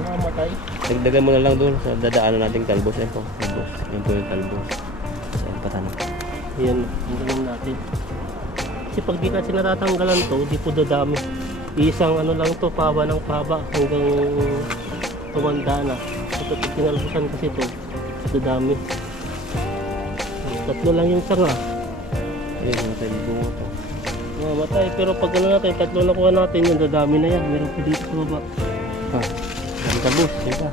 Namamatay. Dagdagan mo na lang doon sa dadaanan nating talbos. Yan po, talbos. Yan po yung talbos. Yan patanong. Yan, tanggalin natin. Kasi pag di kasi natatanggalan to, di po dadami. Isang ano lang to, paba ng paba hanggang tumanda na. Ito pag tinalbusan kasi to, dadami. Tatlo lang yung sanga. Yan, namatay yung bunga po. Mamatay, pero pag ano natin, tatlo na kuha natin, yung dadami na yan. Meron pa dito sa baba. Ha, ang talbos. Yan pa.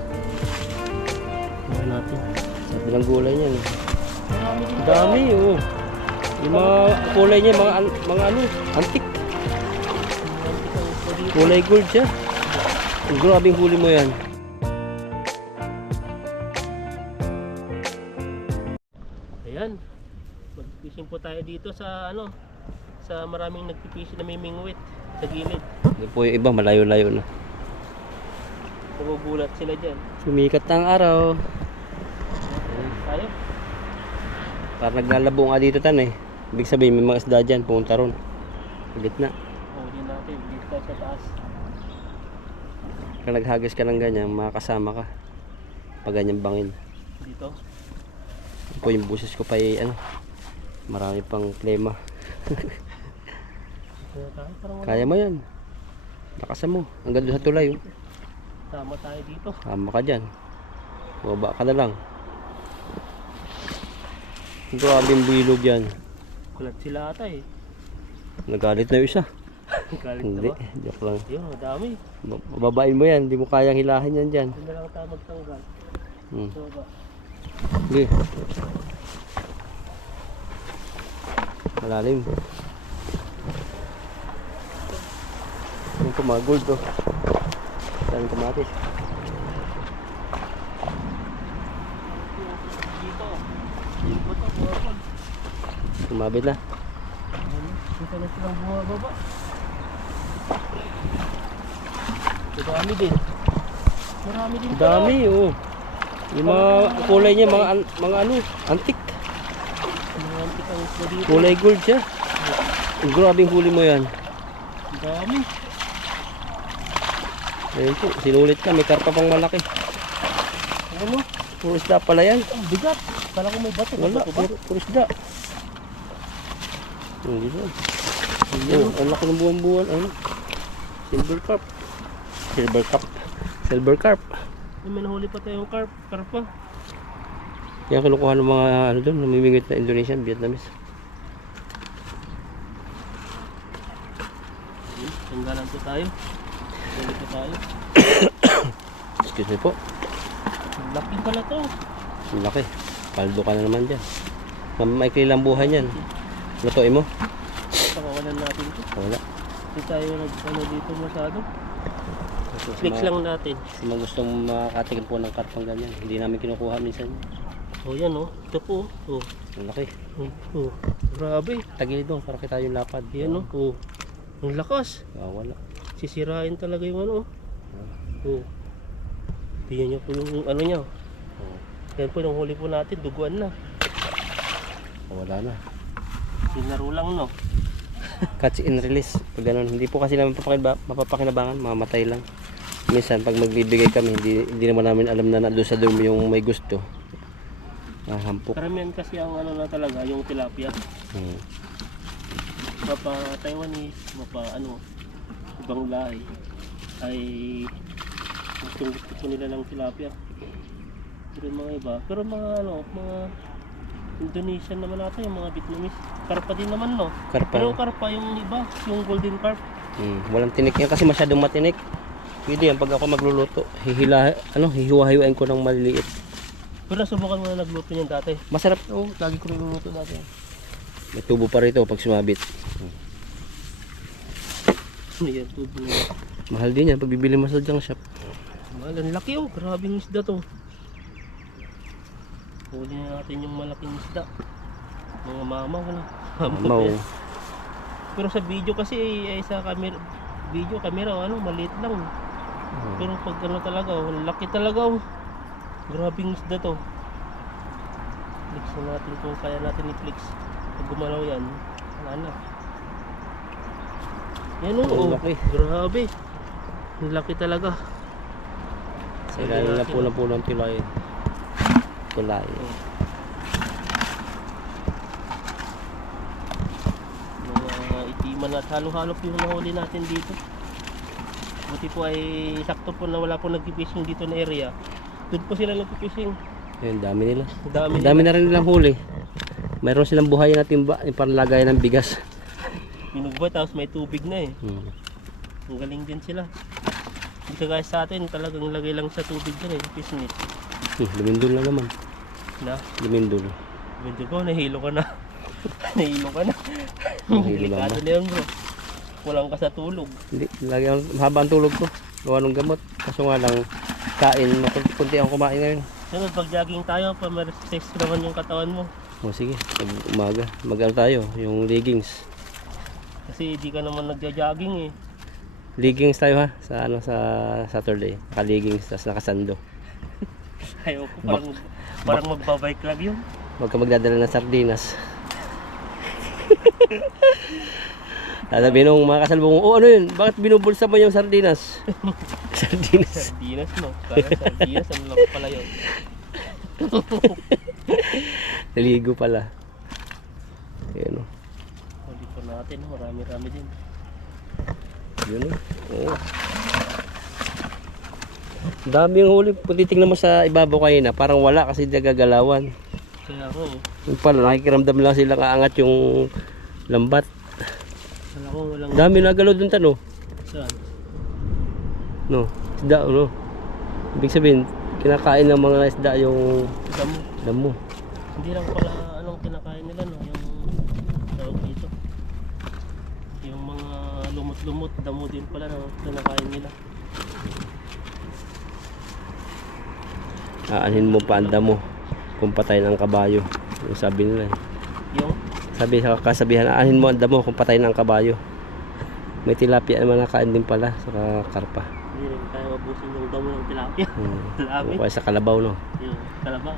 Kuha natin. Sabi ng gulay niyan. Marami din. Dami, oo. Yung mga kulay niya, mga ano, antik. Kulay gold siya. Grabing huli mo yan. Ayan. Mag-fishing po tayo dito sa ano, sa maraming nagpipishing na may mingwit sa gilid. Ito po yung iba, malayo-layo na. Nagugulat sila dyan. Sumikat na ang araw. Tayo. Parang naglalabo nga dito tan eh. Ibig sabihin may mga isda dyan, pumunta ron. Sa gitna. Huli natin. Dito tayo sa taas. Kung naghagis ka ng ganyan, makakasama ka. Pag ganyan bangin. Dito. Ito po yung buses ko pa ano. Marami pang plema. Kaya tayo. Parang Kaya mo yan. Lakasan mo. Hanggang doon sa tulay. Oh. tama tayo dito. Tama ka dyan. Baba ka na lang. Grabing bilog yan. Kulat sila ata eh. Nagalit na yung isa. Galit Hindi, na ba? joke lang. Ayun, madami. Bababain mo yan, hindi mo kayang hilahin yan dyan. Doon na lang tayo magtanggal. Hmm. So ba? Sige. Malalim. Yung kumagol to. Saan kamatis? Dito. Dito to, buwabag. Kumabit na. Dito na silang bumababa. Marami din. Marami din. Dami, oh. Yung mga kulay niya, mga ano, antik. Mga antik ang isla dito. Kulay gold siya. Grabing huli mo yan. Ang dami. Ayun po, sinulit ka, may karpa pang malaki. Ano? Puro isda pala yan. Ang bigat. Kala ko may bato. Wala, Bato ba? puro isda. Hindi ba? Oh, ang laki ng buwan-buwan. Ano? Silver carp. Silver carp. Silver carp. May nahuli pa tayong karpa. Yan kinukuha ng mga ano doon, namimingwit na Indonesian, Vietnamese. Tanggalan po tayo. Tanggalan po tayo. Excuse me po. Ang laki pala to. Ang laki. Paldo ka na naman dyan. Maikli lang buhay yan. Lutuin mo? Pakawalan natin to. Wala. Hindi tayo nag-ano dito masyado. Flex lang natin. Kasi mga gustong makakatikin po ng karpang ganyan. Hindi namin kinukuha minsan. Oh yan oh. Ito po. Oh. Ang laki. Oh. Grabe. Tagilid doon para kita yung lapad. Yan oh. Oh. Ang lakas. Wala. Sisirain talaga yung ano. Oh. Tingnan niyo po yung ano niya. Oh. Yan po yung huli po natin. Duguan na. Wala na. Sinaro lang no. Catch and release. Pag ganun, hindi po kasi namin mapapakinabangan, mamatay lang. Minsan pag magbibigay kami, hindi naman namin alam na doon sa doon yung may gusto. Hampok. Karamihan kasi ang ano na talaga, yung tilapia. Mapa Taiwanese, mapa ano, ibang lahi ay gusto po nila ng tilapia. Pero mga iba, pero mga ano, mga Indonesian naman natin, yung mga Vietnamese. Karpa din naman no. Karpa. Pero karpa yung iba, yung golden carp. Walang tinik yan kasi masyadong matinik. Pwede yan pag ako magluluto. Hihiwa-hiwain ko ng maliliit. Pero subukan mo na nagluto niyan dati. Masarap. Oo, lagi ko niluluto dati. May tubo pa rito pag sumabit. Ano yan, tubo na yan. Mahal din yan pag bibili mo sa junk shop. Mahal, ang laki oh. Grabing isda to. Huli na natin yung malaking isda. Mga mama wala. Mau. Pero sa video kasi sa camera, ano, maliit lang. Pero pag ano talaga, laki talaga oh. Grabing isda to. Flex na natin kung kaya natin i-flex. Pag gumalaw yan, wala na. Yan oh, Laki. grabe. Ang laki talaga. Sa ilalim na puno ng tulay. Tulay. Mga itiman at halo-halo po yung nahuli natin dito. Buti po ay sakto po na wala po nagpipishing dito na area. Doon po sila nagpipishing. Ayun, dami nila. Dami Na rin nilang huli. Mayroon silang buhayan na timba, yung panlagay ng bigas. Pinugba tapos may tubig na eh. Ang galing din sila. Hindi kagaya sa atin, talagang lagay lang sa tubig dyan eh, pisnit. Lumindol na naman. Na? Lumindol. Medyo ba, nahilo ka na. Nahilo ka na. Nahilo Delikado lang na yun bro. Kulang ka sa tulog. Hindi, lagi mahaba ang tulog ko. Gawa ng gamot. Kaso nga lang, kain, kunti akong kumain ngayon. Sunod, pag jogging tayo, pa ma-resex naman yung katawan mo. O sige, pag umaga, mag-ano tayo, yung leggings. Kasi di ka naman nagja-jogging eh. Leggings tayo ha, sa ano sa Saturday. Naka-leggings, tapos nakasando. Ayaw ko, parang magbabike lang yun. Huwag ka magdadala ng sardinas. Sasabihin ng mga kasalubong, oh ano yun, bakit binubulsa mo yung sardinas? Sardinas. Sardinas no, parang sardinas, ano lang pala yun. Naligo pala. Ayan o. Huli pa natin, marami-rami din. Yun o. Oo. Dami yung huli. Kung titignan mo sa ibabaw kanina, parang wala kasi nagagalawan. Kaya ako, Yung pala, nakikiramdam lang silang aangat yung lambat. wala ko walang... Dami nagalaw dun tano. Saan? No, isda no. Ibig sabihin, kinakain ng mga isda yung Damo. damo. Hindi lang pala anong kinakain nila no, yung tawag dito. Yung mga lumot-lumot, damo din pala na kinakain nila. Aanhin mo pa ang damo kung patay ng kabayo. Yung sabi nila eh. Yung Sabi sa kasabihan, aanhin mo ang damo kung patay ng kabayo. May tilapia naman nakain din pala sa karpa. hindi rin kaya mabusin yung damo ng tilapia. Tilapia. O kaya sa kalabaw no. Yung kalabaw.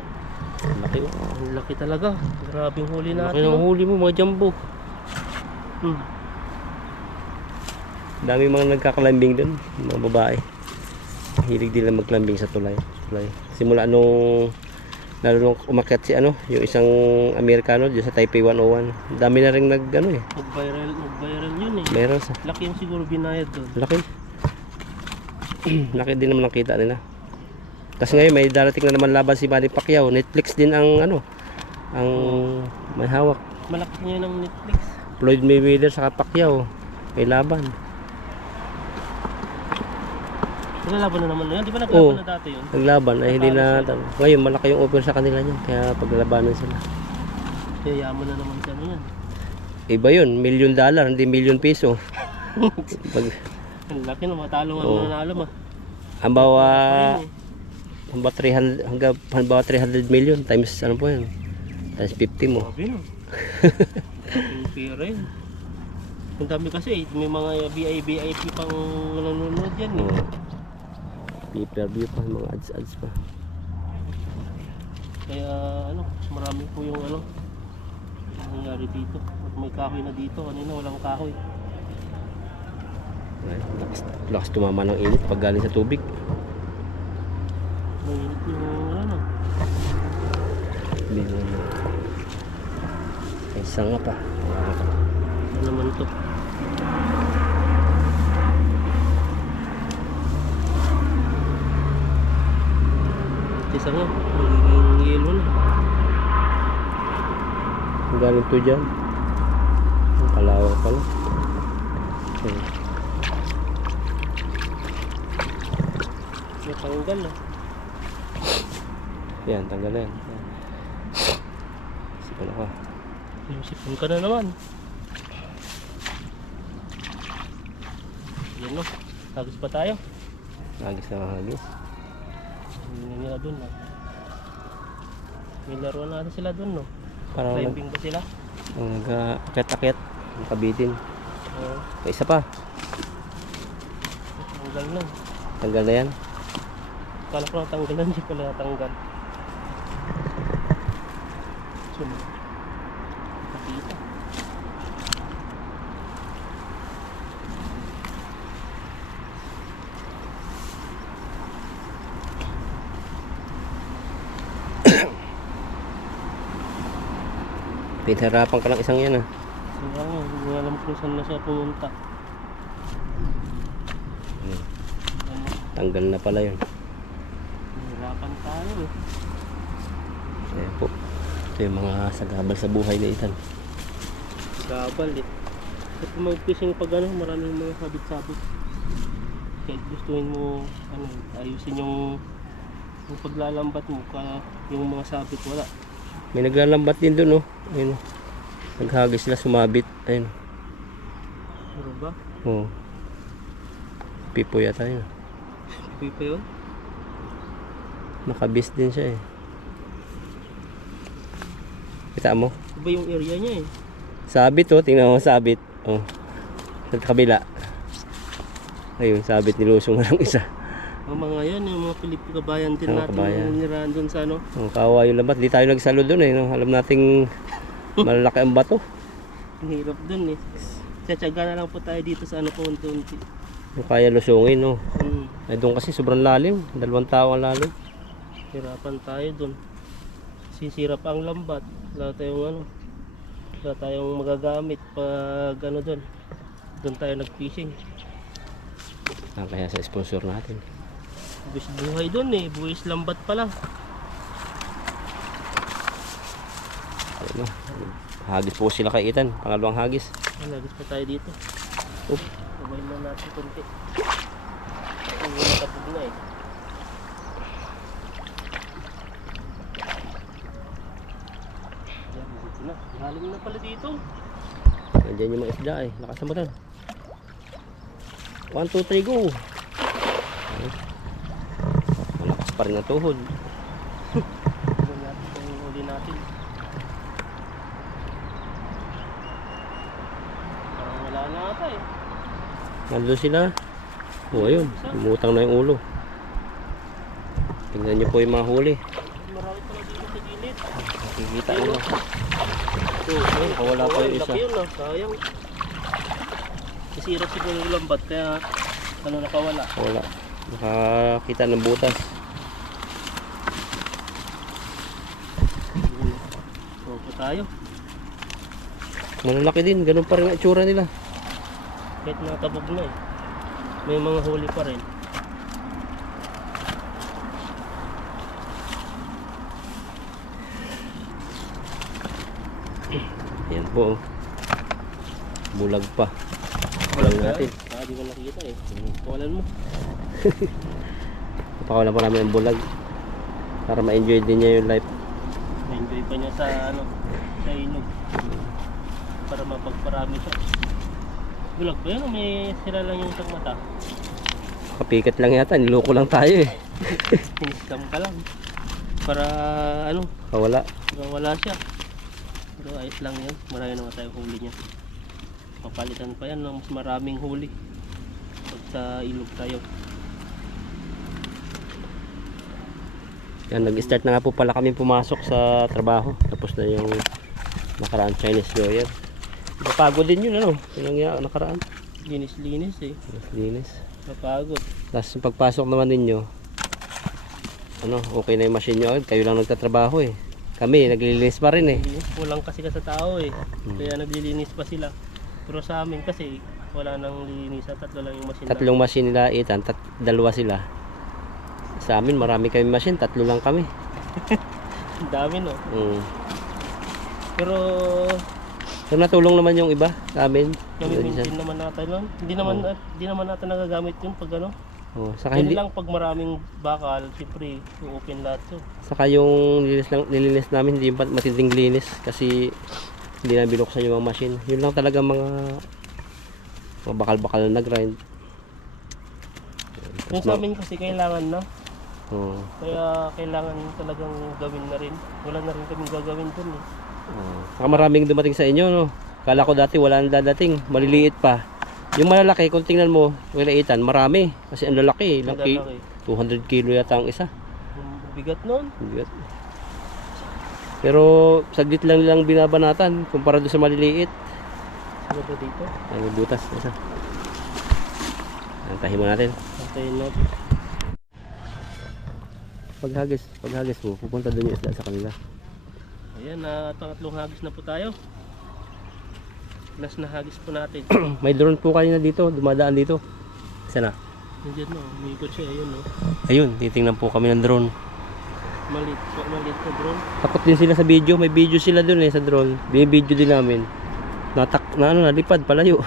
Laki mo. Ang laki talaga. Grabing huli Laki natin. ng No? huli mo mga jumbo. Dami mga nagka-climbing dun, mga babae. Hilig din lang mag-climbing sa tulay. Simula nung lalo nung umakyat si ano, yung isang Amerikano diyan sa Taipei 101. Dami na ring Nag-viral yun eh. meron sa Laki yung siguro binayad doon. laki. Laki din naman ang kita nila. Kasi ngayon may darating na naman laban si Manny Pacquiao. Netflix din ang ano, ang may hawak. Malaki niya ng Netflix. Floyd Mayweather sa Pacquiao. May laban. Naglaban na naman na yun. Di ba Oo. naglaban na dati yun? Naglaban ay hindi na ngayon malaki yung offer sa kanila niyan kaya paglalabanan sila. Kaya yaman na naman sa ano yan. Iba yun, $1 million, hindi ₱1,000,000. Pag Ang laki na matalo nga Oo. nanalo ma. hamba 300 million times ano po yan? Times 50 mo. Sabi no. Ang pera yun. Ang dami kasi may mga VIP pang nanonood yan eh. Oo. Pay-per-view pa, mga ads pa. Kaya ano, marami po yung ano nangyari dito. At may kahoy na dito, kanina walang kahoy. Ay, lakas tumama ng init pag galing sa tubig. Mainit yung ano. Bingon mo. Ay, sanga pa. Ano naman to? Isa nga, magiging yelo na. Ang galing to dyan. Ang kalawang pala. Okay. Natanggal na. Yan, tanggal na yan. Sipan ako. Yung sipon ka na naman. Yan no. Hagis pa tayo. Hagis na hagis. Hindi nila dun no. May laruan natin sila dun no. Parang Climbing ba sila? nag-akit-akit. Nakabitin. Oo. May isa pa. Tanggal na. Tanggal na yan. Kala ko natanggal na, hindi pala natanggal. Nakita. Pinahirapan ka lang isang yan ah. Kaya nga, hindi alam kung saan na siya pumunta. Hmm. Ano, Tanggal na pala yun. hirapan tayo eh. Ayan po. Ito yung mga sagabal sa buhay ni Ethan. Gabal eh. At mag-fishing pag ano, maraming mga sabit-sabit. Kahit gustuin mo, ano, ayusin yung paglalambat mo, yung mga sabit wala. May naglalambat din doon oh. Ayun oh. Naghagis sila sumabit. Ayun. Ano ba? Oh. Pipo yata yun. Pipa yun? Nakabis din siya eh. Kita mo? Iba yung area niya eh. Sabit oh. Tingnan mo sabit. Oh. Sa kabila. Ayun, sabit nilusong na lang isa. Ang mga yan, yung mga Pilipino kabayan din Mga natin kabayan. yung nirahan dun sa ano. Oh, kawawa yung lambat. Di tayo nagsalo doon eh. No? Alam nating malalaki ang bato. Ang hirap dun eh. Tsatsaga na lang po tayo dito sa ano po unti-unti. Yung kaya lusungin no. Hmm. Ay doon kasi sobrang lalim. 2 tao ang lalim. Hirapan tayo dun. Sisira pa ang lambat. Wala tayong ano. Wala tayong magagamit pag ano dun. Doon tayo nag-fishing. Kaya sa sponsor natin. Buwis buhay dun eh. Buwis lambat pala. Ayun, no. Hagis po sila kay Ethan. Pangalawang hagis. Nagis pa tayo dito. Oop. Sabay na natin konti. Ang nakabog na eh. Ayan, dito na. Lalim na pala dito. Nandiyan yung mga isda eh. Lakas mo doon. 1, 2, 3, go! Ayun. Malakas pa rin ang tuhod. Tignan natin kung huli natin. Parang wala na ata eh. Nandun sila. O ayun. Lumutang na yung ulo. Tingnan nyo po yung mga huli. Marami pala dito sa gilid. Nakikita nyo. Ayun, wala pa yung isa. Laki yun ah. Sayang. Isira siguro yung lambat kaya ano nakawala. Wala. Nakakita ng butas. Opo tayo. Malalaki din. Ganun pa rin ang itsura nila. Kahit natabog na eh. May mga huli pa rin. Yan po. Bulag pa. Bulag natin. Di ko nakikita eh. Kawalan mo. Napakawalan pa namin ang bulag. Para ma-enjoy din niya yung life. Na-enjoy pa niya sa ano, sa ilog. Para mapagparami siya. Bulag ba yun o may sira lang yung isang mata? Kapikat lang yata. Niloko lang tayo eh. Piniscam ka lang. Para ano, Kawala. wala siya. Pero ayos lang yan. Marami naman tayong huli niya. Papalitan pa yan ng mas maraming huli. Pag sa ilog tayo. Yan, nag-start na nga po pala kami pumasok sa trabaho. Tapos na yung nakaraan Chinese New Year. Napagod din yun ano. Yung nakaraan. Linis-linis eh. Linis. Napagod. Tapos yung pagpasok naman ninyo, ano, okay na yung machine nyo. Kayo lang nagtatrabaho eh. Kami, naglilinis pa rin eh. Kulang kasi sa tao eh. Kaya naglilinis pa sila. Pero sa amin kasi wala nang linisan. 3 lang yung machine. 3 machine nila Ethan, 2 sila. Sa amin marami kami machine, 3 lang kami. Ang dami no. Pero natulong naman yung iba sa amin. gamitin naman natin nun. Hindi naman natin nagagamit yun pag ano. Saka Hindi hindi, lang pag maraming bakal, siyempre open lahat yun. saka yung nilinis namin hindi yung matinding linis kasi hindi na binuksan yung mga machine. Yun lang talaga mga bakal-bakal na grind. Yung sa amin kasi kailangan na. Kaya Kailangan talagang gawin na rin. Wala na rin kaming gagawin dun eh. saka maraming dumating sa inyo no. Kala ko dati wala nang dadating, maliliit pa. Yung malalaki kung tingnan mo, wala Ethan, marami kasi ang lalaki, Ang laki. lalaki. 200 kilo yata ang isa. Yung bigat nun. Bigat. Pero saglit lang nilang binabanatan kumpara doon sa maliliit. Ano ba dito? Ay, may butas. Isa. Antahin mo natin. Antayin natin. Paghagis mo, pupunta doon yung isda sa kanila. Ayan, pangatlong hagis na po tayo. Last na hagis po natin. May drone po kanina dito, dumadaan dito. Sana. Nandiyan no, umikot siya, ayun no. Ayun, titingnan po kami ng drone. Malit na drone. Takot din sila sa video, may video sila dun sa drone. Video din namin. Nalipad, palayo.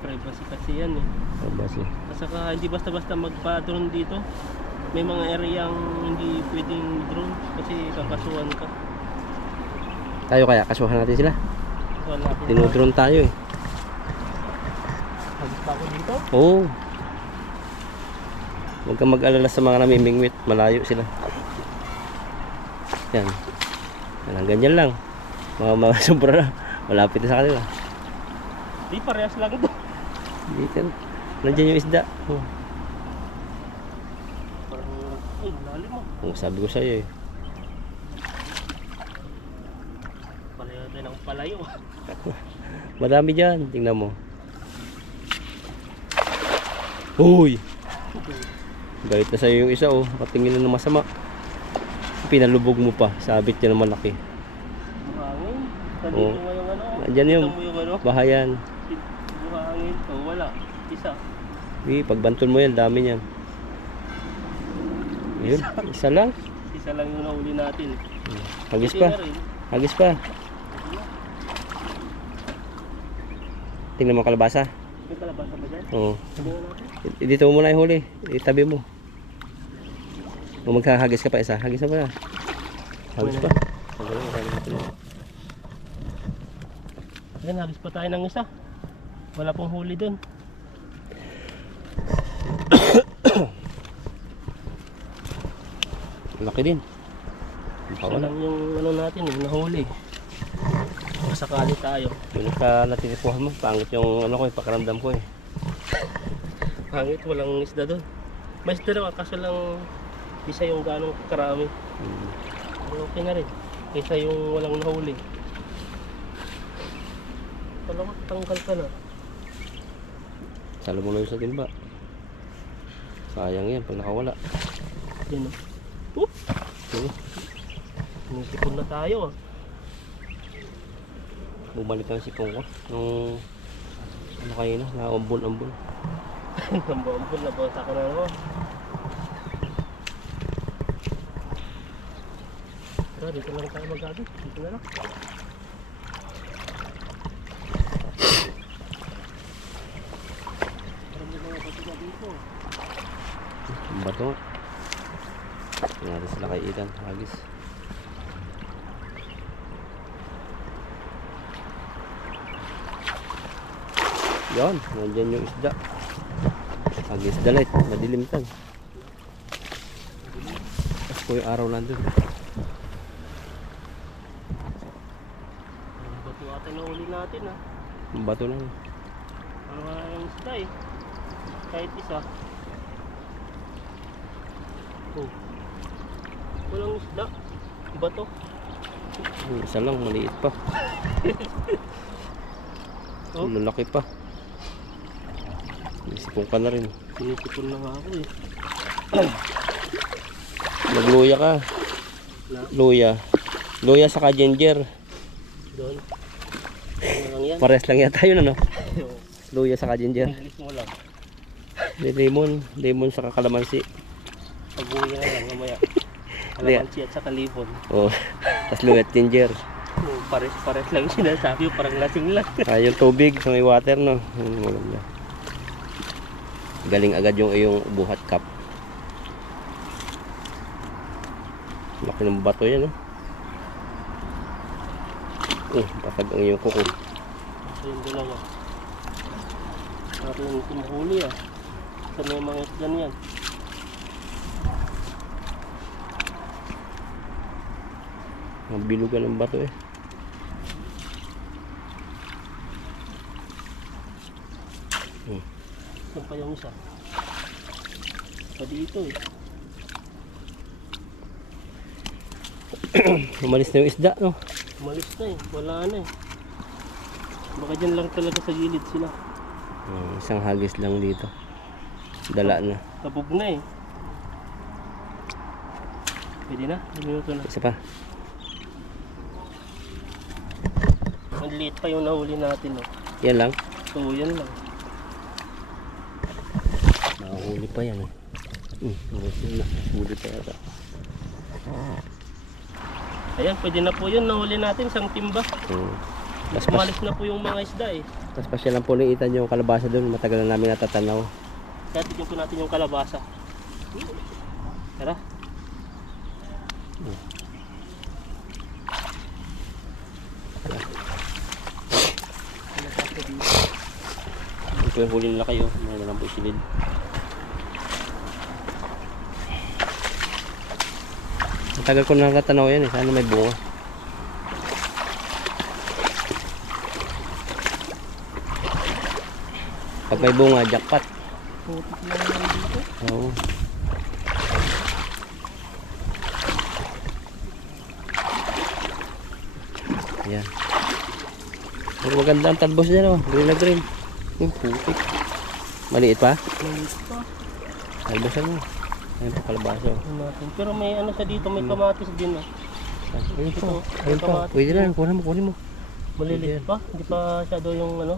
Privacy kasi yan eh. Privacy. At saka hindi basta-basta magpa-drone dito. May mga areang hindi pwedeng drone kasi kakasuhan ka. Tayo kaya, kasuhan natin sila. Kasuhan natin. Dinodrone tayo eh. Hagis pa ako dito. Oo. Huwag kang mag-alala sa mga namimingwit. Malayo sila. Yan. Yan, ganyan lang. Mga sobra na. Malapit na sa kanila. Di parehas lang ito. Dito. Nandiyan yung isda. Oh. Parang, ay, lalim mo. Oh, sabi ko sa'yo eh. Palayo tayo ng palayo. Madami dyan. Tingnan mo. Uy! Galit na sa'yo yung isa oh. Patingin na ng masama. Pinalubog mo pa. Sabit niya na malaki. Buhangin. Nandito Oo. nga yung ano. Andyan yung Tignan mo yung ano. bahayan. Buhangin. Oh, wala. Isa. Pagbantol mo yan, dami niyan. Yun, isa lang. Isa lang yung nahuli natin. Hagis Ito pa. na rin. Hagis pa. Tingnan mo kalabasa. May kalabasa ba dyan? Oo. Tingnan natin. Dito mo muna ihuli. Itabi mo. O magkahagis ka pa isa. Hagis na pa na. Hagis pa. Ayan, hagis pa tayo ng isa. Wala pong huli dun. Laki din. Isa Wala. lang yung ano natin, yung nahuli. Masakali tayo. Yun ka natitipuhan mo. Pangit yung ano ko eh. Pakaramdam ko eh. Hangit, walang isda dun. May isda daw, kaso lang isa yung ganong karami. Pero okay na rin. Kaysa yung walang nahuli. Talaga, tanggal ka na. Salo mo na yun sa timba. Sayang yan pag nakawala. Yan o. Oop! Yun. Sinisipon na tayo ah. Bumalik na yung sipong ko. Nung ano kayo na, naambon-ambon. Nambambol, nabasa ko na ako. Pero dito lang tayo mag-agit. Dito na lang. Parang may mga bato dito. Ang bato. Tingnan natin sila kay Ethan. Hagis. Yan. Nandyan yung isda. Hagis dalit. Madilim tan. Tapos po yung araw nandun. Ang bato ata na uli natin ah. Ang bato na. Parang wala yung isda eh. Kahit isa. Oh. Walang isda. Bato. Yung isa lang. Maliit pa. Oh. Lalaki pa. Isipong ka na rin. Sinisipon na nga ako eh. Nagluya ka. Luya. Luya saka ginger. Doon. Ano lang yan? Pares lang yata yun ano. Luya saka ginger. English mo lang. May lemon. Lemon saka kalamansi. Pag-uwi na lang mamaya. Hindi. Kalamansi at saka libon. Oh. Tapos luya at ginger. Pares lang yung sinasabi ko, parang lasing lang. Yung tubig sa may water no. Galing agad yung iyong buhat cup. Laki ng bato yan no. Patag ang iyong kuko. Yung dalawa. Parang yung tumuhuli ah. Sa may mga ganyan. Ang bilugan ng bato eh. Saan pa yung isa? Pa dito eh. Umalis na yung isda no. Umalis na eh. Wala na eh. Baka dyan lang talaga sa gilid sila. Isang hagis lang dito. Dala na. Kabog na eh. Pwede na, 2 minuto na. Isa pa. Ang liit pa yung nahuli natin, no? Yan lang. So, yan lang. Nakahuli pa yan eh. Nakahuli pa yata. Ayan, pwede na po yun. Nahuli natin isang timba. Mas Umalis na po yung mga isda eh. Tapos pasya lang po niitan yung kalabasa doon. Matagal na namin natatanaw. Kaya tignan po natin yung kalabasa. Tara. Ito yung huli nila kayo. Mayroon lang po isilid. Matagal ko na natatanaw yan eh. Sana may bunga. Pag may bunga, jackpot. Putik lang yan dito. Oo. Ayan. Pero maganda ang talbos niya, no? Green na green. Yung putik. Maliit pa? Maliit pa. Talbosan mo. Ayan pa, kalabaso. Tingnan natin. Pero may ano sa dito, may kamatis din oh. Ayun pa. Ito, Ayun pa. kamatis Pwede din. na. Kunin mo. Maliliit pa. Hindi pa masyado yung ano.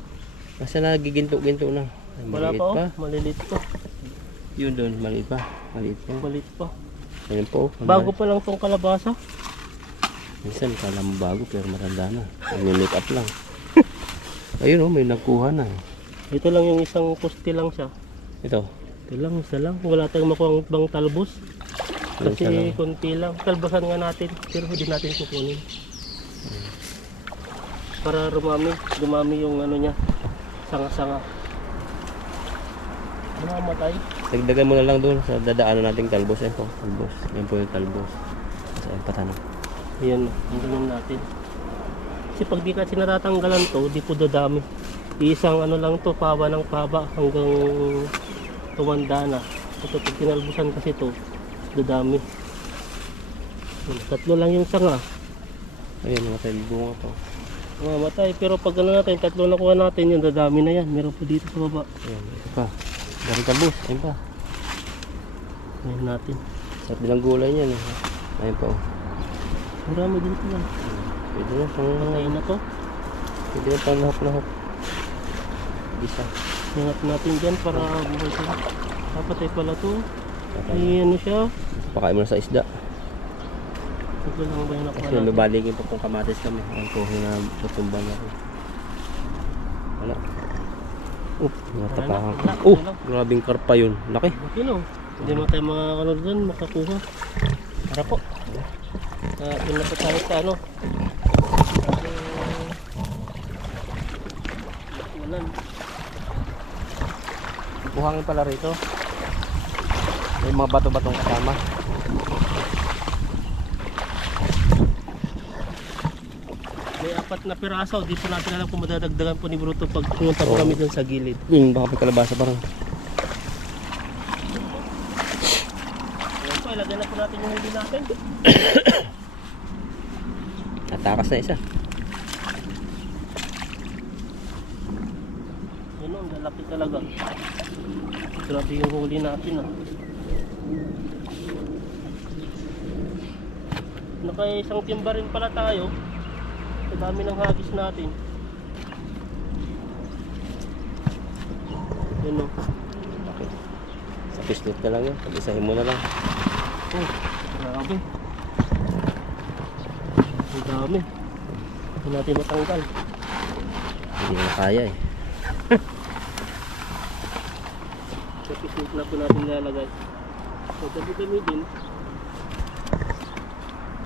Kasi nagiginto-ginto na. Ay, Wala maliit pa oh. pa. Maliliit pa. Yun doon, maliit pa. Maliit pa. Maliit pa. Ayun po. Bago pa lang tong kalabasa. Minsan kala mo bago pero matanda na. Nag-make up lang. Ayun oh, may nagkuha na. Ito lang yung isang pusti lang siya. Ito. Ito lang, isa lang. Wala tayong makuha bang talbos. Ayun, isa Kasi lang. konti lang. Talbosan nga natin. Pero hindi natin kukunin. Para dumami yung ano niya. Sanga-sanga. Mamatay. Dagdagan mo na lang doon sa dadaanan nating talbos. Ayun po, talbos. Yan po yung talbos. Sa patanong. Ayan, ang ganun natin. Kasi pag di kasi natatanggalan to, di po dadami. Isang ano lang to, paba ng paba hanggang tumanda na. Ito pag tinalbusan kasi to, dadami. Tatlo lang yung sanga. Ayun, namatay yung bunga po. Mamatay, pero pag ano natin, tatlo na kuha natin, yung dadami na yan. Meron po dito sa baba. Ayun, ito pa. Dari talbos. Ayun pa. Ayan natin. Sarap din ang gulay niyan. Ayun pa. Marami dito yan. Pwede na pang Pangay na to. pwede na pang lahok-lahok. Isa. Ingat natin dyan para buhay sila. Dapat ay pala to. Ay ano siya. Pakain mo na sa isda. Ito lang ba yung nakuha Kasi natin? lubaligin pa pong kamatis kami. Ang kuhin na tutumbang ako. Wala. Oop, natapakan ko. Wala, Oh, wala. grabing karpa yun. Laki. Okay no. Hindi mo tayo mga ano dun, makakuha. Tara po. Doon na po tayo sa ano. Walan. Buhangin pala rito. May mga bato-batong kasama. May 4 na piraso. Di po natin alam kung madadagdagan po ni Bruto pag pumunta po Oo. kami dun sa gilid. Baka may kalabasa parang. Ayan po, ilagay na po natin yung hindi natin. Natakas na isa. Yun o, ang lalaki talaga. Grabe yung huli natin ah. Naka isang timba rin pala tayo. Sa dami ng hagis natin. Yun o. Okay. Sa pislit na lang yun. Pag-isahin mo na lang. Oh, grabe. Ang dami. Hindi natin matanggal. Hindi na kaya eh. Sa pisnit na po natin lalagay. So, dami-dami din.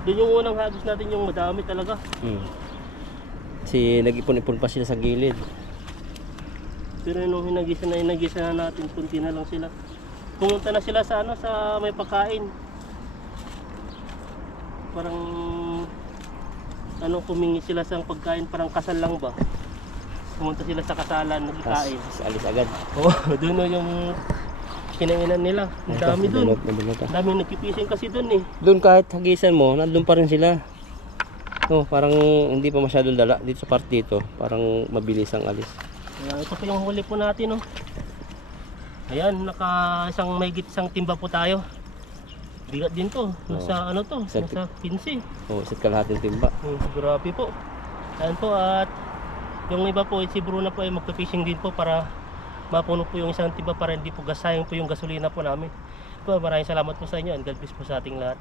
Doon yung unang hagis natin yung madami talaga. Kasi nag-ipon-ipon pa sila sa gilid. Pero nung hinagisa na natin, kunti na lang sila. Pumunta na sila sa ano, sa may pagkain. Parang ano, kumingi sila sa pagkain, parang kasal lang ba? Pumunta sila sa kasalan, nagkain. Tapos alis agad. Oo, doon na yung kinainan nila. Ang dami doon. Nabulot Ang dami nagkipising kasi doon eh. Doon kahit hagisan mo, nandun pa rin sila. No, parang hindi pa masyadong dala dito sa part dito. Parang mabilis ang alis. Ayan, ito po yung huli po natin oh. Ayan, naka isang mahigit isang timba po tayo. Bigat din to. Nasa ano to? Sa- Nasa 15. O, isa't kalahating timba. Grabe po. Ayan po at yung iba po, si Bruno po ay magpa-fishing din po para mapuno po yung isang timba para hindi po gasayang po yung gasolina po namin. Po, maraming salamat po sa inyo and God bless po sa ating lahat.